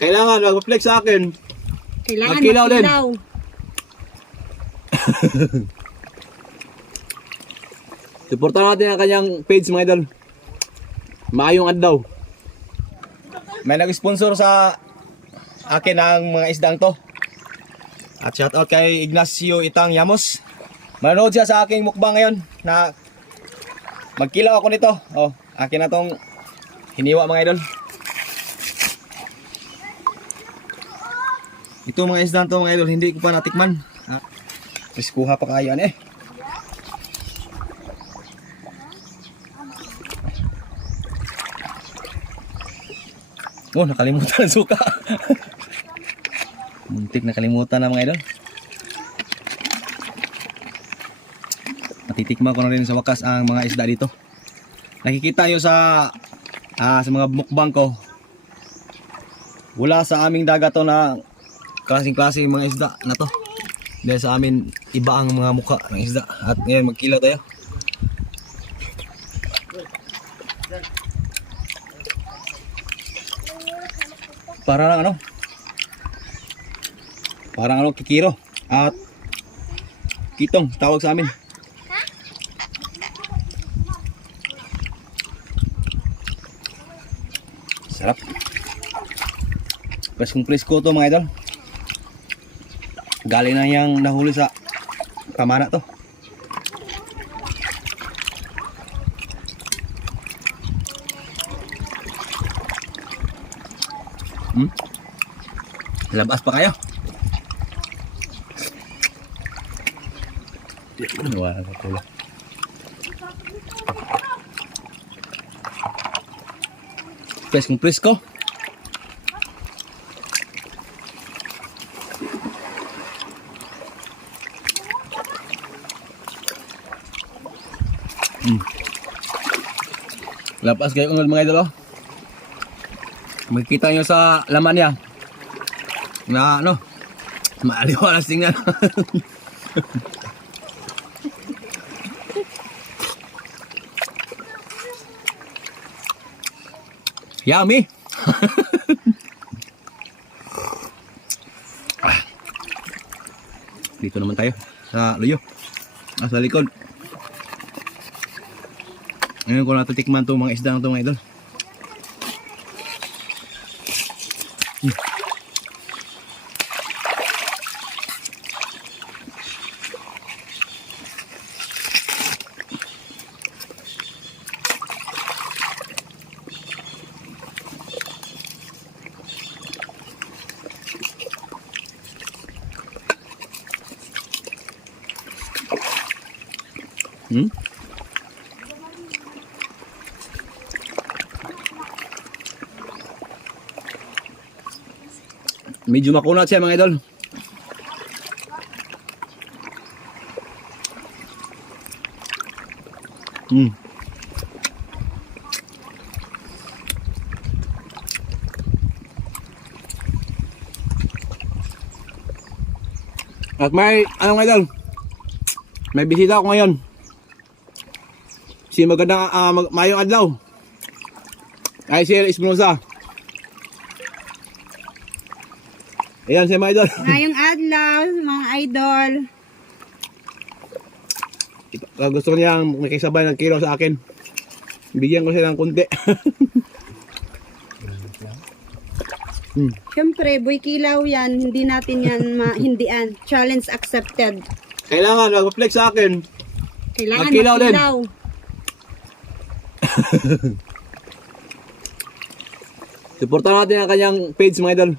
Kailangan mag-flex sa akin. Kailangan Magkilaw din. magkilaw. Suportahan natin ang kanyang page mga idol. Maayong adlaw. May nag-sponsor sa akin ng mga isdang to. At shoutout kay Ignacio Itang Yamos. Manood siya sa aking mukbang ngayon na magkilaw ako nito. Oh, akin na tong hiniwa mga idol. Ito mga isdang to mga idol, hindi ko pa natikman. Piskuha pa kayo eh. Oh, nakalimutan ang suka. Muntik nakalimutan na mga idol. Matitikman ko na rin sa wakas ang mga isda dito. Nakikita nyo sa mga mukbang ko. Wala sa aming dagat to na klaseng-klaseng mga isda na to. Dahil sa amin iba ang mga mukha ng isda. At ngayon magkilaw tayo. Parang kikiro at kitong tawag sa amin. Sarap. Preskong presko to mga idol. Galing na yang nahuli sa kamana to. Labas pa kayo. Wala na pula. Preskong presko. Lapas kayo ungol mga idol. Makikita nyo sa laman niya na maaliwalas tingnan. Yummy. Dito naman tayo sa luyo, sa likod. Ngayon ko natatikman itong mga isda ng itong mga idol. Medyo makunat siya mga idol. At may mga idol, may bisita ako ngayon. Si magandang mayong adlaw. Ay si Espinosa. Ayan siya mga idol. Ngayong adlaw, mga idol. Gusto niyang makisabay ng kilo sa akin. Bigyan ko siya ng kunti. Siyempre, boy kilaw yan. Hindi natin yan mahindian. Challenge accepted. Kailangan mag-flex sa akin. Kailangan Magkilaw din. magkilaw. Suportahan natin ang kanyang page mga idol.